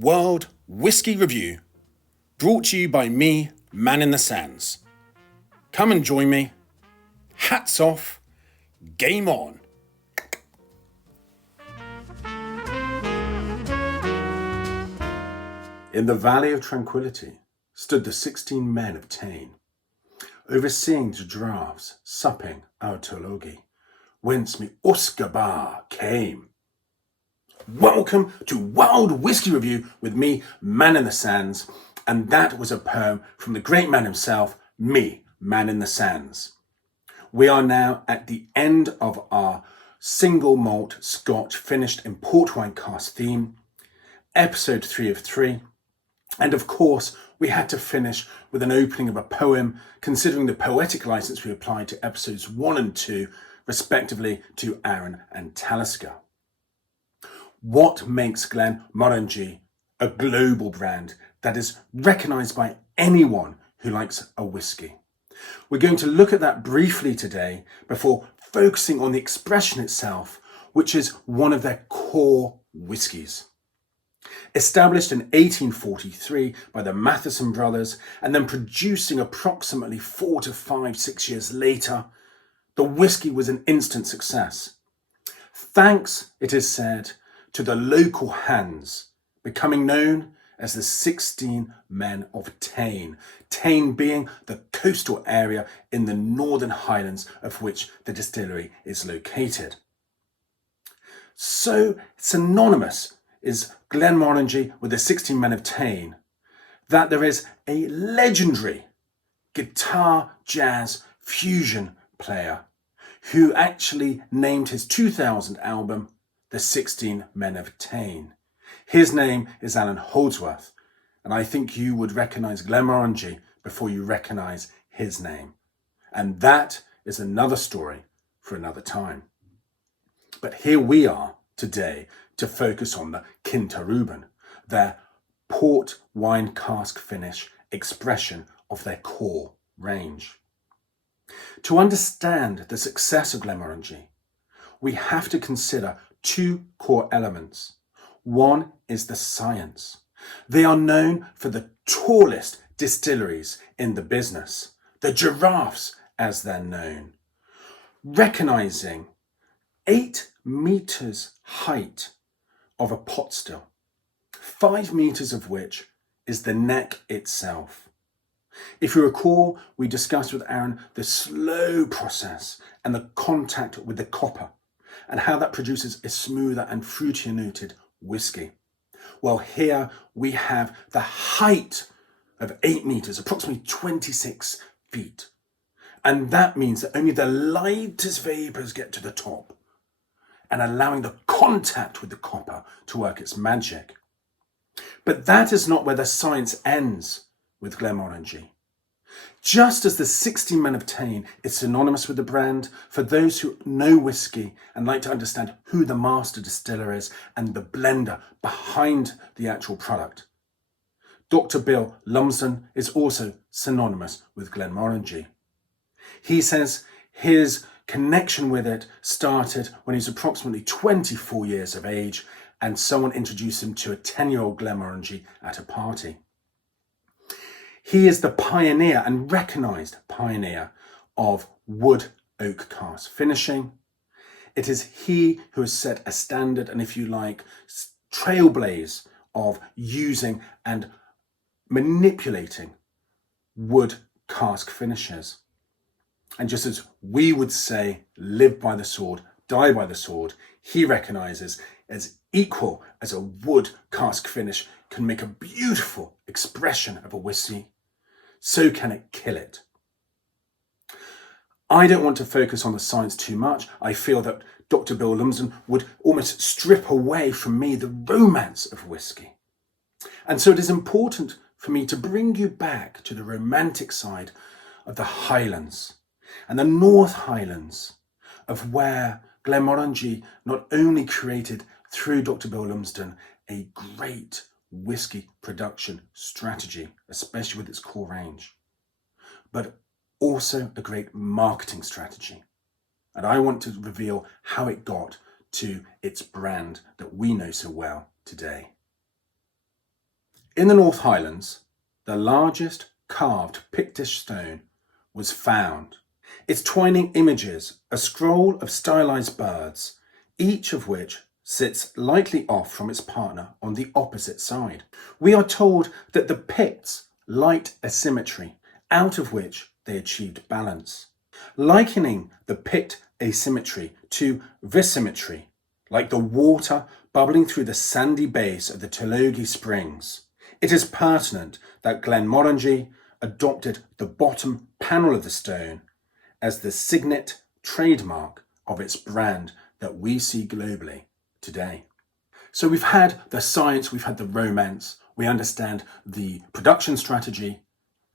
World Whisky Review, brought to you by me, Man in the Sands. Come and join me. Hats off, game on. In the Valley of Tranquility stood the 16 men of Tain, overseeing the drafts supping our teologi, whence me Oscar came. Welcome to World Whisky Review with me, Man in the Sands, and that was a poem from the great man himself, me, Man in the Sands. We are now at the end of our single malt Scotch finished in port wine cask theme, episode 3 of 3, and of course we had to finish with an opening of a poem, considering the poetic license we applied to episodes 1 and 2, respectively to Aaron and Talisker. What makes Glenmorangie a global brand that is recognised by anyone who likes a whisky? We're going to look at that briefly today before focusing on the expression itself, which is one of their core whiskies. Established in 1843 by the Matheson brothers and then producing approximately 6 years later, the whisky was an instant success. Thanks, it is said, to the local hands, becoming known as the 16 Men of Tain, Tain being the coastal area in the Northern Highlands of which the distillery is located. So synonymous is Glenmorangie with the 16 Men of Tain that there is a legendary guitar jazz fusion player who actually named his 2000 album The 16 Men of Tain. His name is Alan Holdsworth, and I think you would recognise Glenmorangie before you recognise his name. And that is another story for another time. But here we are today to focus on the Quinta Ruban, their port wine cask finish expression of their core range. To understand the success of Glenmorangie, we have to consider two core elements. One is the science. They are known for the tallest distilleries in the business, the giraffes as they're known, recognizing 8 meters height of a pot still, 5 meters of which is the neck itself. If you recall, we discussed with Aaron the slow process and the contact with the copper, and how that produces a smoother and fruitier noted whisky. Well, here we have the height of 8 meters, approximately 26 feet. And that means that only the lightest vapors get to the top and allowing the contact with the copper to work its magic. But that is not where the science ends with Glenmorangie. Just as the 16 Men of Tain is synonymous with the brand, for those who know whisky and like to understand who the master distiller is and the blender behind the actual product, Dr. Bill Lumsden is also synonymous with Glenmorangie. He says his connection with it started when he was approximately 24 years of age and someone introduced him to a 10-year-old Glenmorangie at a party. He is the pioneer and recognised pioneer of wood oak cask finishing. It is he who has set a standard and, if you like, trailblaze of using and manipulating wood cask finishes. And just as we would say, live by the sword, die by the sword, he recognises as equal as a wood cask finish can make a beautiful expression of a whisky, so can it kill it. I don't want to focus on the science too much. I feel that Dr. Bill Lumsden would almost strip away from me the romance of whisky. And so it is important for me to bring you back to the romantic side of the Highlands and the North Highlands, of where Glenmorangie not only created, through Dr. Bill Lumsden, a great whisky production strategy, especially with its core range, but also a great marketing strategy. And I want to reveal how it got to its brand that we know so well today. In the North Highlands, the largest carved Pictish stone was found. Its twining images a scroll of stylized birds, each of which sits lightly off from its partner on the opposite side. We are told that the Picts liked asymmetry, out of which they achieved balance. Likening the Pict asymmetry to visymmetry, like the water bubbling through the sandy base of the Tullogi Springs, it is pertinent that Glenmorangie adopted the bottom panel of the stone as the signet trademark of its brand that we see globally today. So we've had the science, we've had the romance, we understand the production strategy,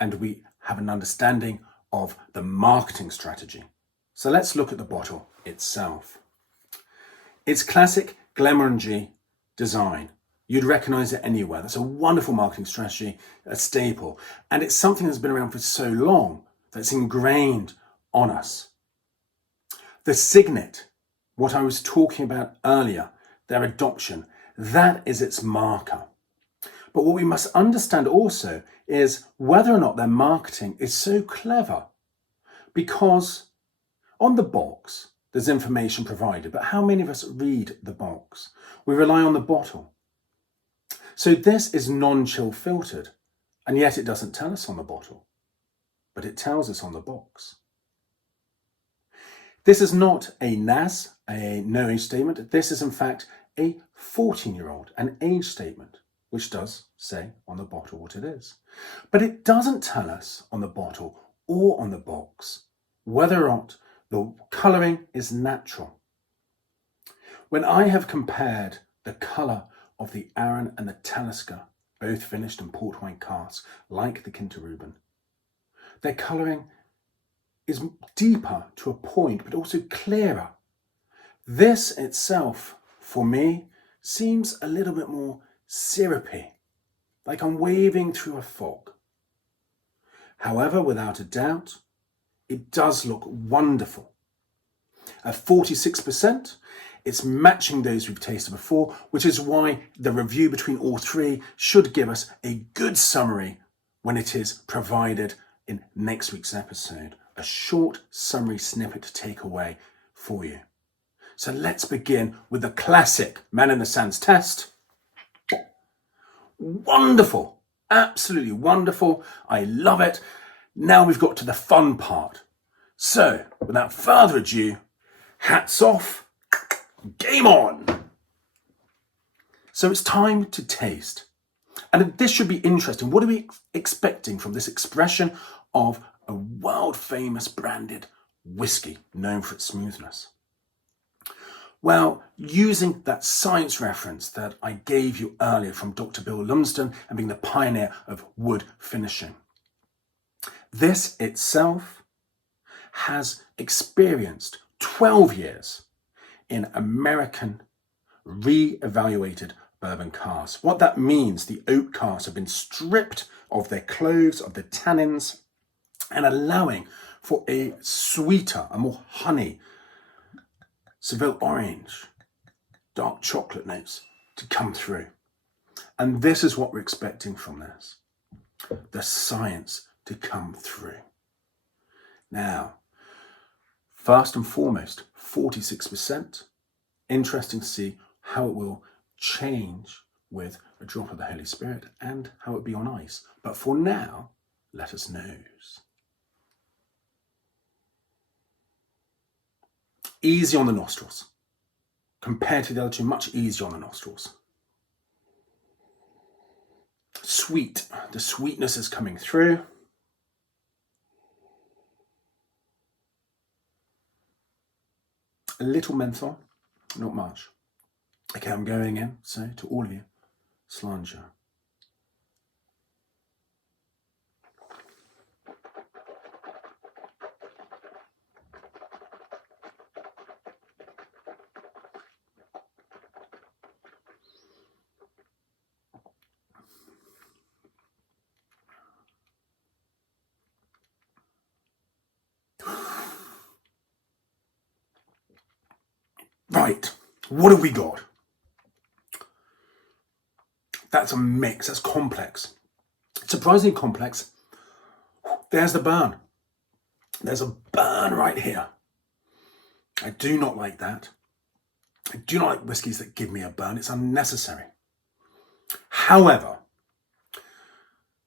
and we have an understanding of the marketing strategy. So let's look at the bottle itself. It's classic Glenmorangie design. You'd recognise it anywhere. That's a wonderful marketing strategy, a staple. And it's something that's been around for so long that's ingrained on us. The signet, what I was talking about earlier, their adoption, that is its marker. But what we must understand also is whether or not their marketing is so clever, because on the box there's information provided, but how many of us read the box? We rely on the bottle. So this is non-chill filtered, and yet it doesn't tell us on the bottle, but it tells us on the box. This is not a NAS, a no age statement. This is in fact a 14-year-old, an age statement, which does say on the bottle what it is. But it doesn't tell us on the bottle or on the box whether or not the colouring is natural. When I have compared the colour of the Arran and the Talisker, both finished in port wine casks, like the Quinta Ruban, their colouring is deeper to a point, but also clearer. This itself, for me, seems a little bit more syrupy, like I'm waving through a fog. However, without a doubt, it does look wonderful. At 46%, it's matching those we've tasted before, which is why the review between all three should give us a good summary when it is provided in next week's episode. A short summary snippet to take away for you. So let's begin with the classic Man in the Sands test. Wonderful, absolutely wonderful. I love it. Now we've got to the fun part. So without further ado, hats off, game on. So it's time to taste. And this should be interesting. What are we expecting from this expression of a world famous branded whiskey known for its smoothness? Well, using that science reference that I gave you earlier from Dr. Bill Lumsden and being the pioneer of wood finishing, this itself has experienced 12 years in American re-evaluated bourbon casks. What that means, the oak casks have been stripped of their cloves, of the tannins, and allowing for a sweeter, a more honey, Seville orange, dark chocolate notes to come through. And this is what we're expecting from this. The science to come through. Now, first and foremost, 46%. Interesting to see how it will change with a drop of the Holy Spirit and how it be on ice. But for now, let us nose. Easy on the nostrils. Compared to the other two, much easier on the nostrils. Sweet. The sweetness is coming through. A little menthol, not much. Okay, I'm going in, so to all of you, Slanger. Right, what have we got? That's a mix, that's complex. Surprisingly complex. There's the burn. There's a burn right here. I do not like that. I do not like whiskies that give me a burn. It's unnecessary. However,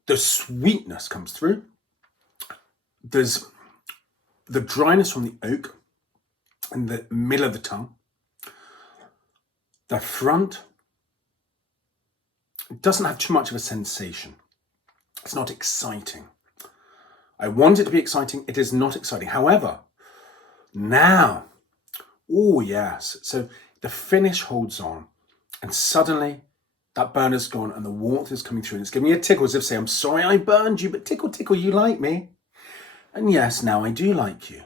the sweetness comes through. There's the dryness from the oak in the middle of the tongue. The front, it doesn't have too much of a sensation. It's not exciting. I want it to be exciting. It is not exciting. However, now, oh yes. So the finish holds on and suddenly that burn is gone and the warmth is coming through and it's giving me a tickle as if saying, I'm sorry I burned you, but tickle, tickle, you like me. And yes, now I do like you.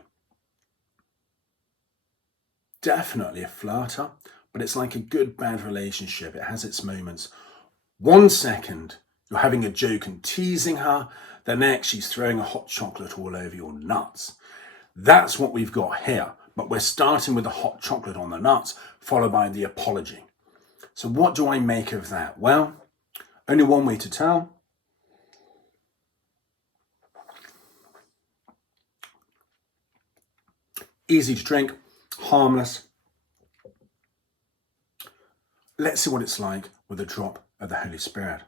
Definitely a flirter, but it's like a good bad relationship. It has its moments. 1 second, you're having a joke and teasing her. The next, she's throwing a hot chocolate all over your nuts. That's what we've got here. But we're starting with the hot chocolate on the nuts, followed by the apology. So what do I make of that? Well, only one way to tell. Easy to drink, harmless. Let's see what it's like with a drop of the Holy Spirit.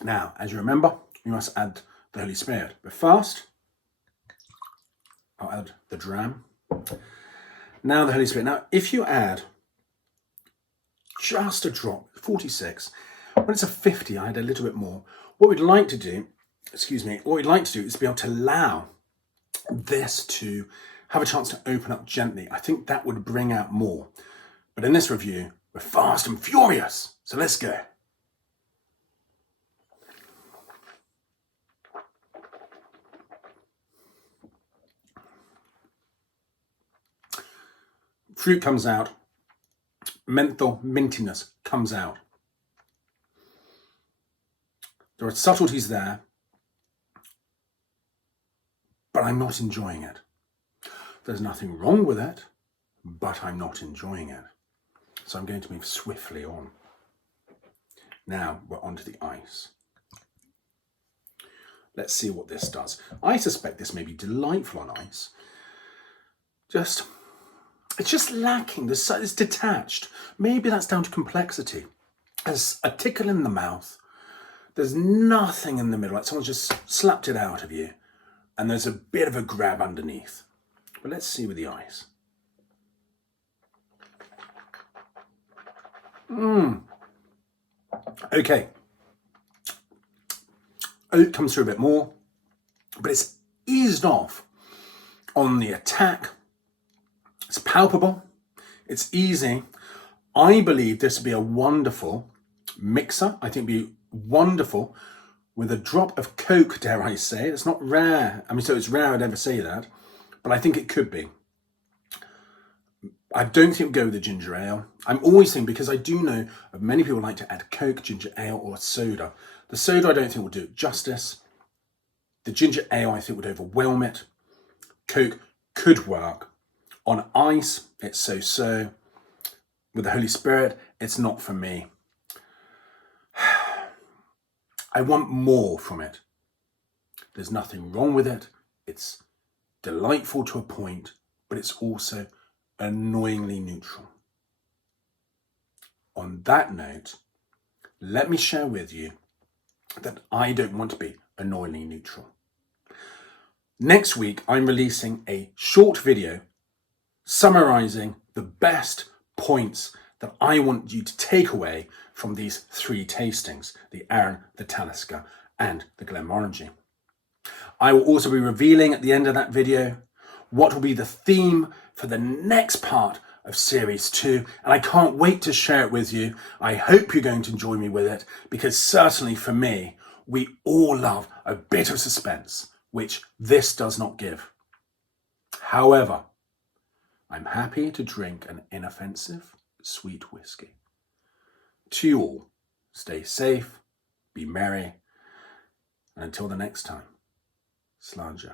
Now, as you remember, you must add the Holy Spirit. But first, I'll add the dram. Now the Holy Spirit. Now, if you add just a drop, 46, when it's a 50, I add a little bit more. What we'd like to do, what we'd like to do is be able to allow this to have a chance to open up gently. I think that would bring out more. But in this review, we're fast and furious. So let's go. Fruit comes out. Menthol mintiness comes out. There are subtleties there, but I'm not enjoying it. There's nothing wrong with it, but I'm not enjoying it. So I'm going to move swiftly on. Now we're onto the ice. Let's see what this does. I suspect this may be delightful on ice. It's just lacking. It's detached. Maybe that's down to complexity. There's a tickle in the mouth. There's nothing in the middle. Like someone's just slapped it out of you. And there's a bit of a grab underneath. But let's see with the ice. Okay. Oat comes through a bit more, but it's eased off on the attack. It's palpable. It's easy. I believe this would be a wonderful mixer. I think it'd be wonderful with a drop of Coke, dare I say. It's not rare. I mean, so it's rare I'd ever say that, but I think it could be. I don't think it would go with the ginger ale. I'm always thinking, because I do know of many people like to add Coke, ginger ale, or soda. The soda I don't think will do it justice. The ginger ale I think would overwhelm it. Coke could work. On ice, it's so-so. With the Holy Spirit, it's not for me. I want more from it. There's nothing wrong with it. It's delightful to a point, but it's also annoyingly neutral. On that note, let me share with you that I don't want to be annoyingly neutral. Next week, I'm releasing a short video summarizing the best points that I want you to take away from these 3 tastings, the Arran, the Talisker, and the Glenmorangie. I will also be revealing at the end of that video what will be the theme for the next part of Series 2, and I can't wait to share it with you. I hope you're going to enjoy me with it, because certainly for me, we all love a bit of suspense, which this does not give. However, I'm happy to drink an inoffensive, sweet whiskey. To you all, stay safe, be merry, and until the next time, Slàinte.